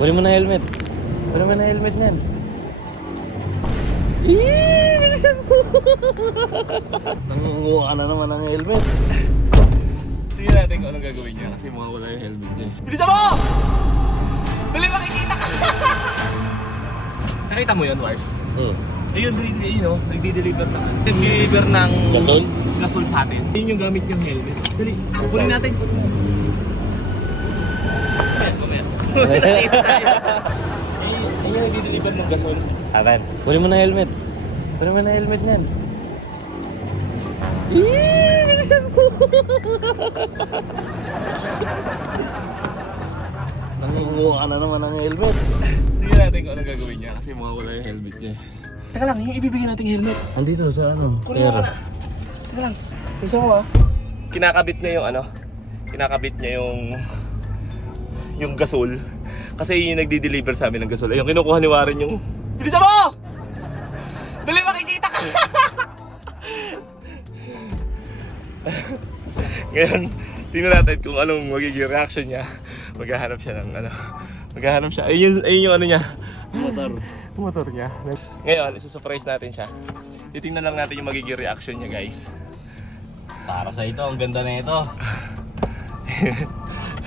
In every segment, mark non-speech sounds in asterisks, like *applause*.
Kunin mo na helmet. Kunin mo na helmet niyan. Eee! Bilisan mo! Nangunguha ka na naman ng helmet. Tingnan natin kung anong gagawin niya kasi mukhang wala yung helmet niya. Bilisan mo! Dali makikita ka! *laughs* Nakita mo yun, Wars? Hmm. Ayun, dali dali yun, oh. Nagdi-deliver na. Nagdi-deliver ng... Gasol? Gasol sa atin. Yun yung gamit yung helmet. Dali, kunin natin. Kunin natin. Mamaya, mamaya. Nakita tayo. Ayun, yung nagdi-deliver ng gasol. Sa akin. Kunin mo na helmet. Kunin mo na helmet niyan. Eee! Bilisan mo! Nangunguha ka na naman ng helmet. Tingnan natin kung anong gagawin niya kasi mukhang wala yung helmet niya. Teka lang, yung ibibigay nating helmet. Andito sa ano? Kunin mo ka na. Teka lang. Gusto mo ba? Kinakabit niya yung ano, kinakabit niya yung yung gasol. Kasi yun yung nagdi-deliver sa amin ng gasol. Ayun, kinukuha ni Warren yung... Bilisan mo! Dali makikita ka! *laughs* Ngayon, tingnan natin kung anong magiging reaction niya. Maghahanap siya ng ano. Maghahanap siya. Ayun, ayun yung ano niya. Motor. *laughs* motor niya. Ngayon, isusurprise natin siya. Titingnan lang natin yung magiging reaction niya, guys. Para sa ito, ang ganda na ito. *laughs*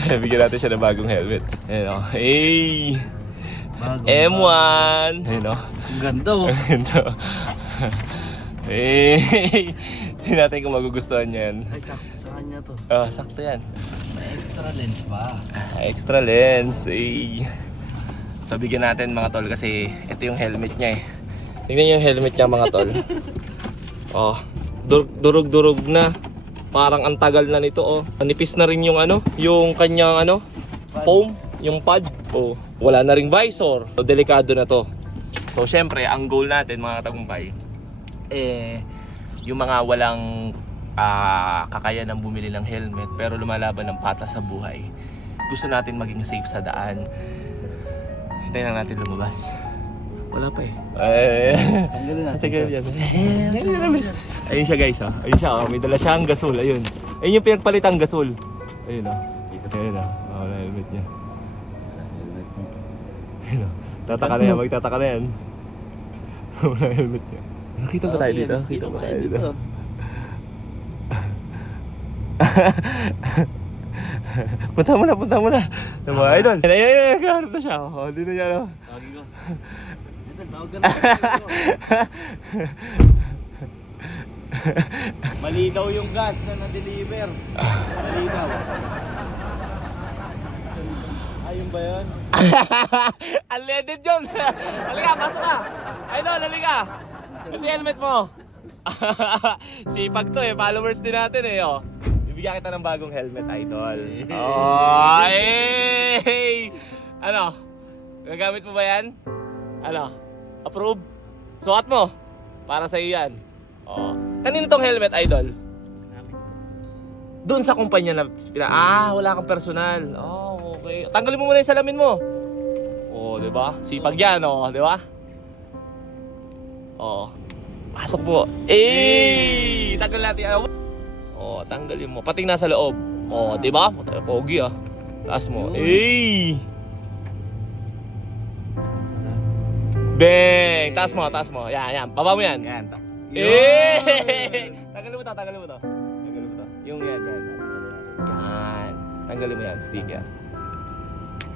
*laughs* Bigyan natin siya ng bagong helmet. Ayan o. Hey! Bago. M1! Ayan o. Ang ganda oh. *laughs* Ito. Hey! Tingnan natin kung magugustuhan niya yan. Ay, sakto sa kanya to. Oh, sakto yan. May extra lens pa. Ah, Extra lens. Hey! So, bigyan natin mga tol kasi ito yung helmet niya eh. Tingnan yung helmet niya mga tol. *laughs* oh, dur- durog-durog na. Parang ang tagal na nito oh. Nipis na rin yung ano, yung kanyang ano, foam, yung pad. Oh, wala na ring visor. So, delikado na to. So, syempre, ang goal natin mga tagumpay, eh, yung mga walang ah, kakayanang bumili ng helmet pero lumalaban ng patas sa buhay. Gusto natin maging safe sa daan. Hintayin lang natin lumabas. Wala pa eh. Eh, *laughs* Tanggalin natin. Tagal yan. Ayun siya guys oh. Ayun siya oh. May dala siyang gasol. Ayun. Ayun yung pinagpalitang gasol. Ayun oh. Ayun oh. Oh, wala helmet niya. Helmet mo. Ayun oh. Tataka na yan. Magtataka na yan. *laughs* wala helmet niya. Nakita ba tayo dito? Kita ba tayo dito? *laughs* punta mo na, punta mo na. Mga idol. Ayun, ayun, ayun. Kaharap na siya. Oh, niya oh. Tawagin ko. Ito, tawag ka na. *laughs* Mali daw yung gas na na-deliver. Mali daw. Ayun ba yun? *laughs* Unleaded yun! *laughs* halika, pasok ka! Idol, halika! Ito yung helmet mo! Sipag to eh, followers din natin eh, oh. Bibigyan kita ng bagong helmet, idol. Oh, hey! Ano? Gagamit mo ba yan? Ano? Approve? Suot mo? Para sa iyo yan. Oh. Kanino tong helmet, idol? Doon sa kumpanya na pina ah, wala kang personal. Oh, okay. Tanggalin mo muna yung salamin mo. Oh, 'di ba? Sipag 'yan, oh, 'di ba? Oh. Pasok po. Eh, tanggal natin. Oh, tanggalin mo. Pating nasa loob. Oh, 'di ba? Pogi ah. Taas mo. Eh. Bang! Taas mo, taas mo. Yan, yan. Baba mo yan. Yan. ta- Eh! Tanggalin mo to, tanggalin mo to. Tanggalin mo to. Yung yan, yan. Yan. Tanggalin mo yan, sticker.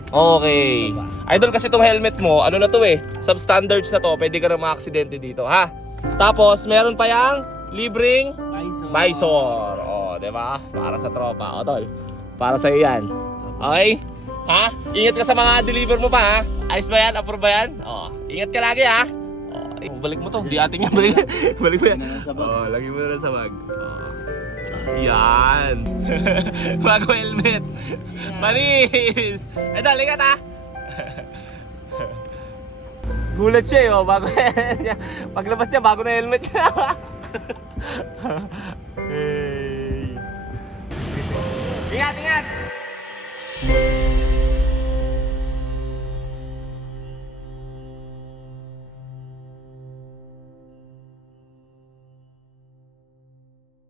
Okay. Idol kasi itong helmet mo, ano na to eh, substandards na to, pwede ka na ma-aksidente dito, ha? Tapos, meron pa yang libreng Bison. visor. O, di ba? Para sa tropa. O, tol. Para sa yan. Okay? Ha? Ingat ka sa mga deliver mo pa, ha? Ayos ba yan? Approve ba yan? O, ingat ka lagi, ha? O, ay, balik mo to. Di ating yan. Balik, *laughs* balik mo yan. Oh, lagi mo na lang sa bag. Oh. Yan. *laughs* Bago helmet. Manis. Eto, likat ha. Gulat siya eh, oh, bago niya. *laughs* Paglabas niya, bago na helmet niya. hey. Ingat, ingat.